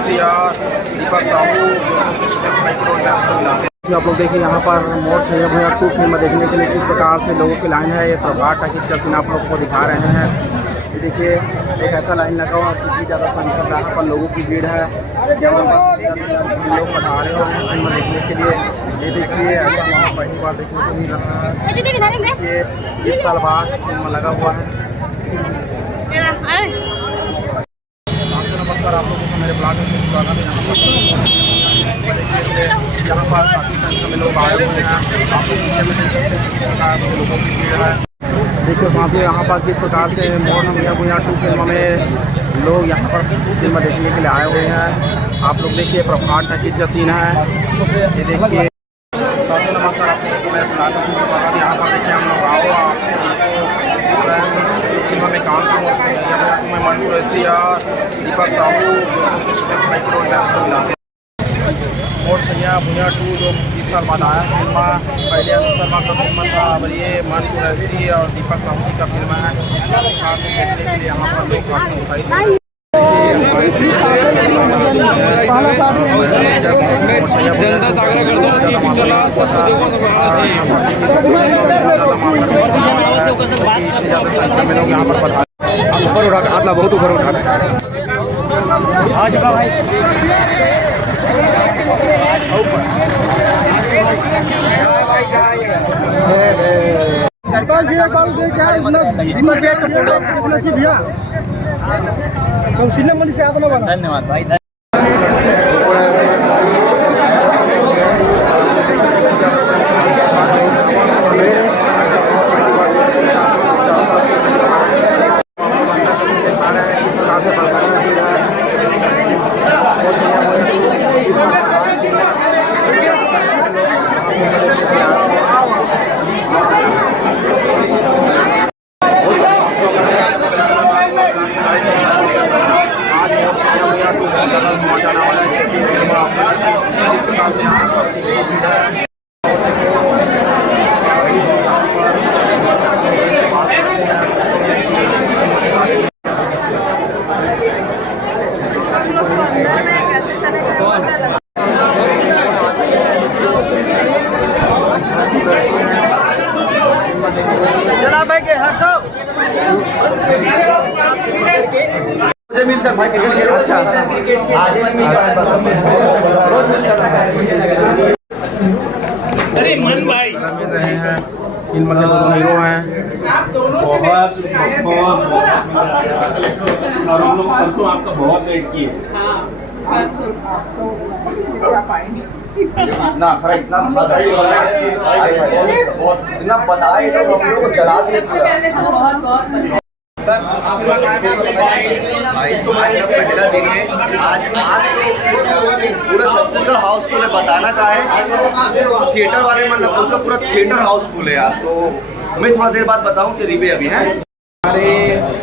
कुरैशी और दीपक साहू जो भाई के रोल में हम सब मिलाते हैं। आप लोग देखिए यहाँ पर मोर छैया भुइयां 2 फिल्म देखने के लिए किस प्रकार से लोगों की लाइन है। ये प्रभात टाकीज का सीन आप लोग को दिखा रहे हैं। ये देखिए एक ऐसा लाइन लगा हुआ कितनी ज़्यादा संख्या में यहाँ पर लोगों की भीड़ है। यहाँ पर लोग पढ़ा रहे हुए हैं फिल्म देखने के लिए। ये देखिए ऐसा वहाँ पहली बार देखने को मिल रहा है। ये 20 साल बाद फिल्म लगा हुआ है। नमस्कार, आप लोगों को मेरे ब्लॉग में स्वागत है। यहाँ पर काफ़ी संख्या में लोग आए हुए हैं। आप लोग पीछे में देख सकते हैं किस प्रकार से लोगों की भीड़ है। देखिए साथियों यहाँ पर किस प्रकार से मोर छैया भुइयां 2 फिल्म में लोग यहाँ पर फिल्म देखने के लिए आए हुए हैं। आप लोग देखिए प्रभात टाकीज का सीन है। ये देखिए साथियों नमस्कार, आप लोगों को मेरे ब्लॉग में स्वागत है। यहाँ पर देखिए हम लोग आओ फिल्म में काम किया में मन कुरैशी और दीपक साहू जो भाई के रोल में हम सब मिलाते हैं। मोर छैया भुइयां 2 जो 20 साल बाद आया फिल्म, पहले अनुष्का शर्मा का फिल्म था, अब ये मन कुरैशी और दीपक साहू का फिल्म है। देखने के लिए यहाँ पर लोग काफ़ी उत्साहित हैं। जनता सागर कर दो संख्या में लोग यहाँ पर ऊपर उठा हाथ ला बहुत ऊपर उठा धन्यवाद भाई। चला भाई के हटो मुझे मिलता भाई क्रिकेट खेलो। अच्छा आज ही रोज मिलता है। अरे मन भाई मिल रहे हैं फिल्म के दोनों हीरो हैं। आप दोनों से बहुत और हम लोग परसों आपका बहुत वेट किए। हाँ परसों आपको क्या पाएंगे ना खरा इतना इतना बताए तो हम लोग को चला दिए सर। भाई तुम्हारा पहला दिन है आज तो पूरा छत्तीसगढ़ हाउसफुल है। बताना का है थिएटर वाले मतलब पूछो पूरा थिएटर हाउसफुल है आज। तो मैं थोड़ा देर बाद बताऊं कि रिव्यू अभी है। हमारे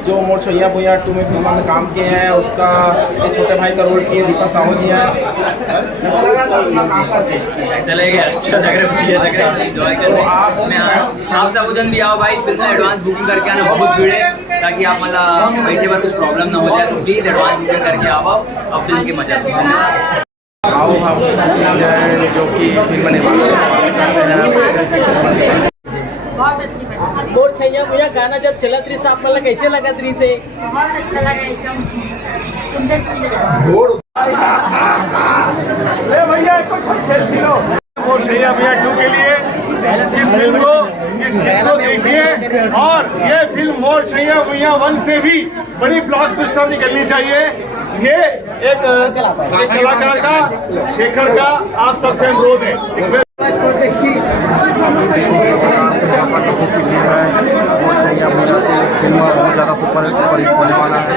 जो मोर छैया भुइयां 2 में फिल्म में काम किए हैं उसका ये छोटे भाई का रोल किए दीपक साहू जी हैं। ऐसा लगेगा अच्छा लग रहा है, एंजॉय कर रहे हैं। आप सब जन भी आओ भाई, फिल्म में एडवांस बुकिंग करके आना, बहुत भीड़ है ताकि आप मतलब बैठे बार कुछ प्रॉब्लम ना हो जाए। तो प्लीज़ एडवांस बुकिंग करके आओ और फिल्म के मजा लो। आओ हम जो कि फिल्म निर्माण करते हैं। बहुत अच्छी बनी। मोर छैया भुइयां गाना जब चला थी साहब मतलब कैसे लगा थी से? बहुत अच्छा लगा, एकदम सुंदर सुंदर। मोर छैया भुइयां 2 के लिए इस फिल्म को देखिए। और ये फिल्म मोर छैया भुइयां 1 से भी बड़ी ब्लॉकबस्टर निकलनी चाहिए। ये एक कलाकार का शेखर का आप सबसे अनुरोध है। फिल्म बहुत ज़्यादा सुपर हिट होने वाला है।